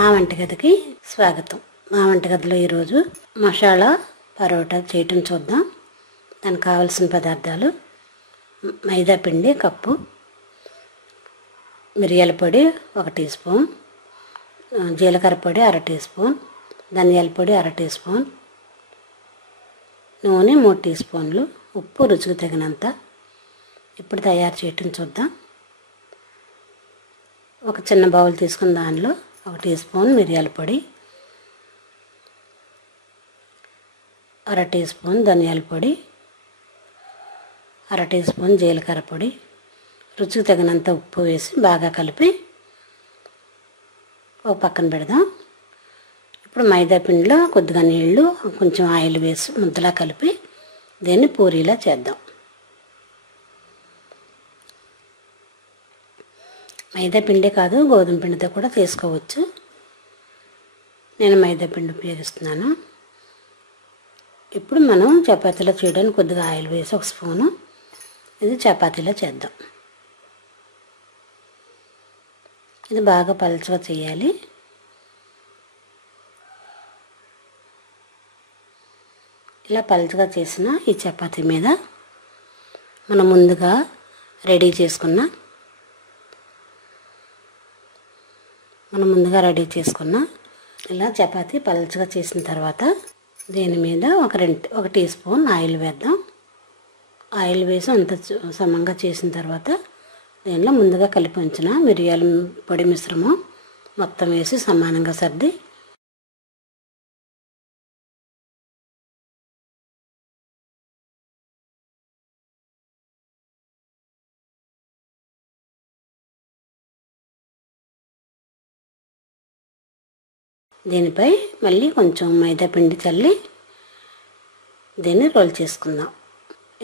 మా వంటగదికి స్వాగతం. మా వంటగదిలో ఈరోజు మసాలా పరోటా చేయటం చూద్దాం. దానికి కావాల్సిన పదార్థాలు: మైదా పిండి కప్పు, మిరియాల పొడి 1 టీ స్పూన్, జీలకర్ర పొడి 1/2 టీ స్పూన్, ధనియాల పొడి 1/2 టీ స్పూన్, నూనె 3 టీ స్పూన్లు, ఉప్పు రుచికి తగినంత. ఇప్పుడు తయారు చేయటం చూద్దాం. ఒక చిన్న బౌల్ తీసుకుని దానిలో 1 టీ స్పూన్ మిరియాల పొడి, 1/2 టీ స్పూన్ ధనియాల పొడి, 1/2 టీ స్పూన్ జీలకర్ర పొడి, రుచికి తగినంత ఉప్పు వేసి బాగా కలిపి ఒక పక్కన పెడదాం. ఇప్పుడు మైదా పిండిలో కొద్దిగా నీళ్లు, కొంచెం ఆయిల్ వేసి ముద్దలా కలిపి దీన్ని పూరీలా చేద్దాం. మైదా పిండి కాదు, గోధుమ పిండితో కూడా తీసుకోవచ్చు. నేను మైదా పిండి ఉపయోగిస్తున్నాను. ఇప్పుడు మనం చపాతీలో చేయడానికి కొద్దిగా ఆయిల్ వేసి 1 స్పూను ఇది చపాతీలో చేద్దాం. ఇది బాగా పలుచగా చేయాలి. ఇలా పలుచగా చేసిన ఈ చపాతీ మీద మనం ముందుగా రెడీ చేసుకున్న ఇలా చపాతీ పలుచగా చేసిన తర్వాత దీని మీద ఒక టీ స్పూన్ ఆయిల్ వేద్దాం. ఆయిల్ వేసి అంత సమంగా చేసిన తర్వాత దీనిలో ముందుగా కలిపి ఉంచిన మిరియాల పొడి మిశ్రమం మొత్తం వేసి సమానంగా సర్ది దీనిపై మళ్ళీ కొంచెం మైదా పిండి చల్లి దీన్ని రోల్ చేసుకుందాం.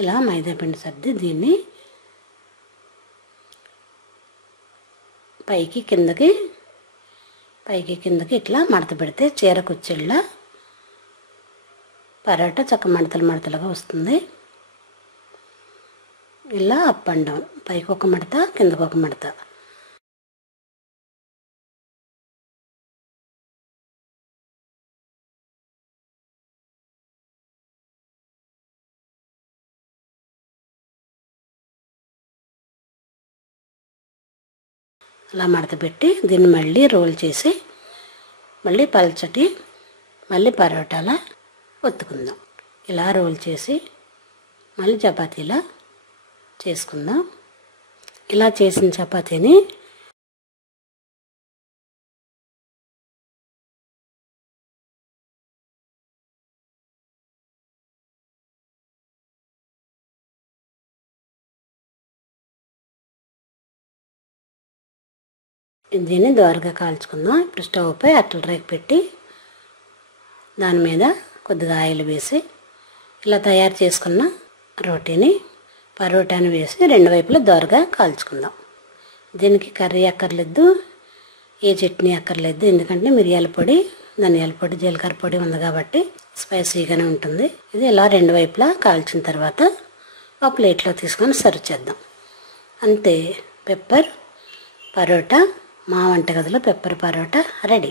ఇలా మైదా పిండి సర్ది దీన్ని పైకి కిందకి ఇట్లా మడత పెడితే చీర కుచ్చిళ్ళ పరోటా చక్క మడతలుగా వస్తుంది. ఇలా అప్ అండ్ డౌన్, పైకి ఒక మడత కిందకు ఒక మడత. అలా మడత పెట్టి దీన్ని మళ్ళీ రోల్ చేసి మళ్ళీ పరోటాలా ఒత్తుకుందాం. ఇలా రోల్ చేసి మళ్ళీ చపాతీలా చేసుకుందాం. ఇలా చేసిన చపాతీని దీన్ని దోరగా కాల్చుకుందాం. ఇప్పుడు స్టవ్ పై అట్టల రేకు పెట్టి దాని మీద కొద్దిగా ఆయిల్ వేసి ఇలా తయారు చేసుకున్న పరోటాని వేసి 2 వైపులా దోరగా కాల్చుకుందాం. దీనికి కర్రీ అక్కర్లేదు, ఏ చట్నీ అక్కర్లేదు. ఎందుకంటే మిరియాల పొడి, ధనియాల పొడి, జీలకర్ర పొడి ఉంది కాబట్టి స్పైసీగానే ఉంటుంది. ఇది ఇలా 2 వైపులా కాల్చిన తర్వాత ఒక ప్లేట్లో తీసుకొని సర్వ్ చేద్దాం. అంతే, పెప్పర్ పరోటా మా వంటగదిలో పెప్పర్ పరోటా రెడీ.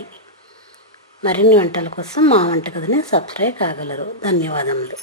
మరిన్ని వంటల కోసం మా వంటగదిని సబ్స్క్రైబ్ కాగలరు. ధన్యవాదములు.